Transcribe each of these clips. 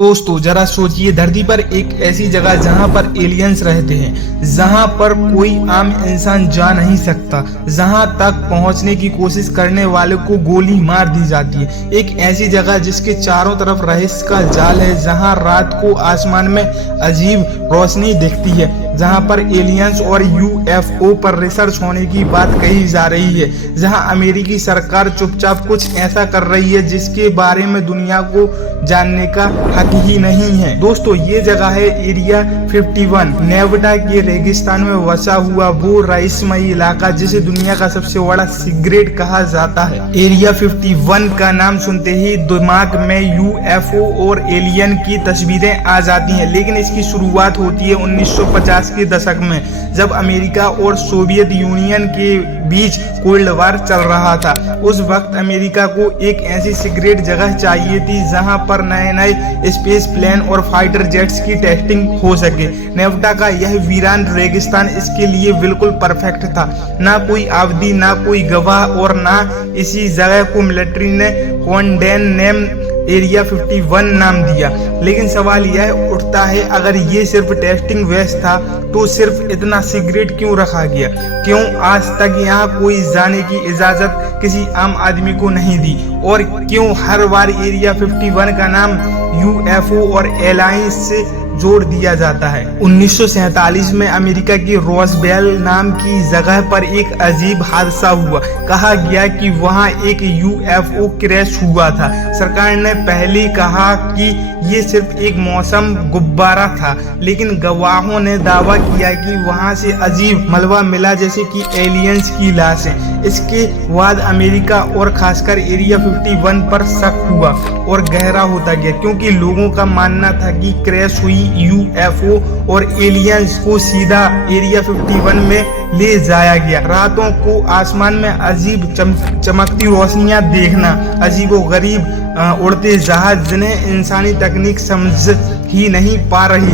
दोस्तों जरा सोचिए, धरती पर एक ऐसी जगह जहां पर एलियंस रहते हैं, जहां पर कोई आम इंसान जा नहीं सकता, जहां तक पहुंचने की कोशिश करने वाले को गोली मार दी जाती है। एक ऐसी जगह जिसके चारों तरफ रहस्य का जाल है, जहां रात को आसमान में अजीब रोशनी दिखती है, जहां पर एलियंस और यूएफओ पर रिसर्च होने की बात कही जा रही है, जहां अमेरिकी सरकार चुपचाप कुछ ऐसा कर रही है जिसके बारे में दुनिया को जानने का हक ही नहीं है। दोस्तों ये जगह है एरिया 51, नेवाडा के रेगिस्तान में बसा हुआ वो रहस्यमयी इलाका जिसे दुनिया का सबसे बड़ा सीक्रेट कहा जाता है। एरिया 51 का नाम सुनते ही दिमाग में यूएफओ और एलियन की तस्वीरें आ जाती हैं, लेकिन इसकी शुरुआत होती है 1950 के दशक में, जब अमेरिका और सोवियत यूनियन के बीच कोल्ड वार चल रहा था। उस वक्त अमेरिका को एक ऐसी सीक्रेट जगह चाहिए थी जहां पर नए नए स्पेस प्लेन और फाइटर जेट्स की टेस्टिंग हो सके। नेवाडा का यह वीरान रेगिस्तान इसके लिए बिल्कुल परफेक्ट था। ना कोई अवधि, ना कोई गवाह और ना इसी जगह को मिलिट्री ने कॉन्डेन नेम एरिया 51 नाम दिया। लेकिन सवाल यह उठता है, अगर ये सिर्फ टेस्टिंग बेस था तो सिर्फ इतना सीक्रेट क्यों रखा गया? क्यों आज तक यहाँ कोई जाने की इजाजत किसी आम आदमी को नहीं दी? और क्यों हर बार एरिया 51 का नाम यूएफओ और एलायंस से जोड़ दिया जाता है? 1947 में अमेरिका की रोजवेल नाम की जगह पर एक अजीब हादसा हुआ। कहा गया कि वहां एक यूएफओ क्रैश हुआ था। सरकार ने पहले कहा कि ये सिर्फ एक मौसम गुब्बारा था, लेकिन गवाहों ने दावा किया कि वहां से अजीब मलबा मिला, जैसे कि एलियंस की लाशें। इसके बाद अमेरिका और खासकर एरिया 51 पर शक हुआ और गहरा होता गया, क्योंकि लोगों का मानना था कि क्रैश हुई यूएफओ और एलियंस को सीधा एरिया 51 में ले जाया गया। रातों को आसमान में अजीब चमकती रोशनियां देखना, अजीबोगरीब उड़ते जहाज जिन्हें इंसानी तकनीक समझ ही नहीं पा रही,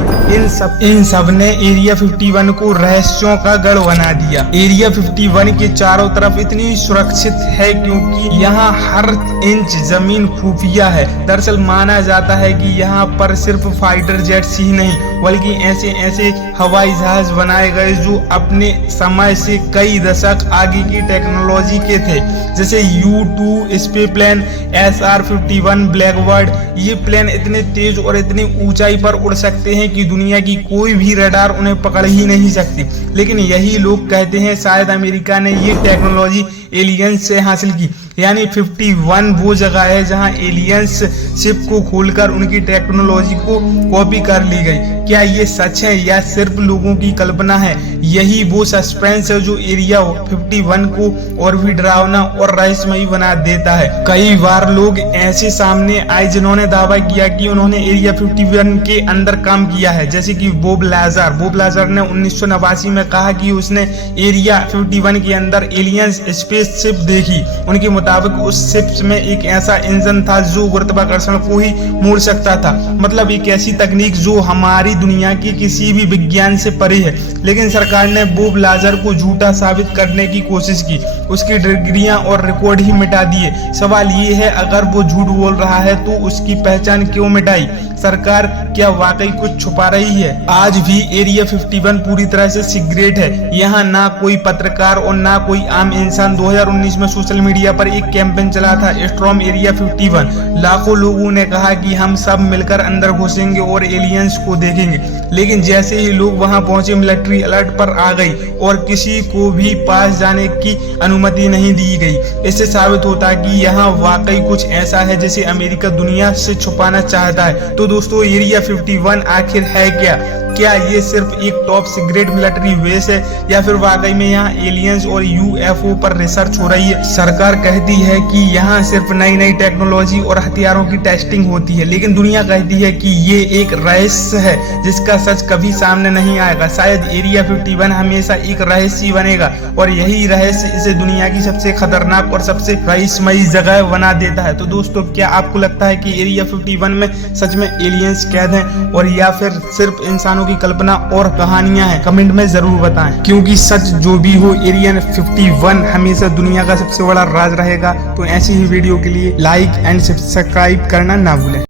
इन सब ने एरिया 51 को रहस्यों का गढ़ बना दिया। एरिया 51 के चारों तरफ इतनी सुरक्षित है क्योंकि यहाँ हर इंच जमीन खुफिया है। दरअसल माना जाता है कि यहाँ पर सिर्फ फाइटर जेट्स ही नहीं, बल्कि ऐसे हवाई जहाज बनाए गए जो अपने समय से कई दशक आगे की टेक्नोलॉजी के थे, जैसे U-2 space plane, SR-51 blackbird. ये प्लेन इतने तेज और इतनी ऊंचाई पर उड़ सकते हैं कि दुनिया की कोई भी रडार उन्हें पकड़ ही नहीं सकती। लेकिन यही लोग कहते हैं शायद अमेरिका ने ये टेक्नोलॉजी एलियंस से हासिल की। यानी 51 वो जगह है जहां एलियंस शिप को खोलकर उनकी टेक्नोलॉजी को कॉपी कर ली गई। क्या ये सच है या सिर्फ लोगों की कल्पना है? यही वो सस्पेंस है जो एरिया 51 को और भी डरावना और रहस्यमयी बना देता है। कई बार लोग ऐसे सामने आए जिन्होंने दावा किया कि उन्होंने एरिया 51 के अंदर काम किया है, जैसे कि बॉब लाजर ने 1989 में कहा कि उसने एरिया 51 के अंदर एलियंस स्पेस शिप देखी। उनके मुताबिक उस शिप में एक ऐसा इंजन था जो गुरुत्वाकर्षण को ही मोड़ सकता था। मतलब एक ऐसी तकनीक जो हमारी दुनिया की किसी भी विज्ञान से परे है। लेकिन सरकार ने बॉब लाजर को झूठा साबित करने की कोशिश की, उसकी डिग्रियां और रिकॉर्ड ही मिटा दिए। सवाल ये है, अगर वो झूठ बोल रहा है तो उसकी पहचान क्यों मिटाई? सरकार क्या वाकई कुछ छुपा रही है? आज भी एरिया 51 पूरी तरह से सीक्रेट है। यहाँ ना कोई पत्रकार और ना कोई आम इंसान। 2019 में सोशल मीडिया पर एक कैंपेन चला था, स्ट्रॉम एरिया 51। लाखों लोगों ने कहा कि हम सब मिलकर अंदर घुसेंगे और एलियंस को देखेंगे। लेकिन जैसे ही लोग वहां पहुंचे, मिलिट्री अलर्ट पर आ गई और किसी को भी पास जाने की अनुमति नहीं दी गई। इससे साबित होता है कि यहाँ वाकई कुछ ऐसा है जिसे अमेरिका दुनिया से छुपाना चाहता है। तो दोस्तों एरिया 51 आखिर है क्या? क्या ये सिर्फ एक टॉप सीक्रेट मिलिट्री बेस है या फिर वाकई में यहाँ एलियंस और यूएफओ पर रिसर्च हो रही है? सरकार कहती है कि यहाँ सिर्फ नई टेक्नोलॉजी और हथियारों की टेस्टिंग होती है, लेकिन दुनिया कहती है कि ये एक रहस्य है जिसका सच कभी सामने नहीं आएगा। शायद एरिया 51 हमेशा एक रहस्य बनेगा और यही रहस्य इसे दुनिया की सबसे खतरनाक और सबसे रहस्यमयी जगह बना देता है। तो दोस्तों क्या आपको लगता है कि एरिया 51 में सच में एलियंस कैद हैं और या फिर सिर्फ इंसानों की कल्पना और कहानियां हैं? कमेंट में जरूर बताएं, क्योंकि सच जो भी हो एरिया 51 हमेशा दुनिया का सबसे बड़ा राज रहेगा। तो ऐसी ही वीडियो के लिए लाइक एंड सब्सक्राइब करना ना भूलें।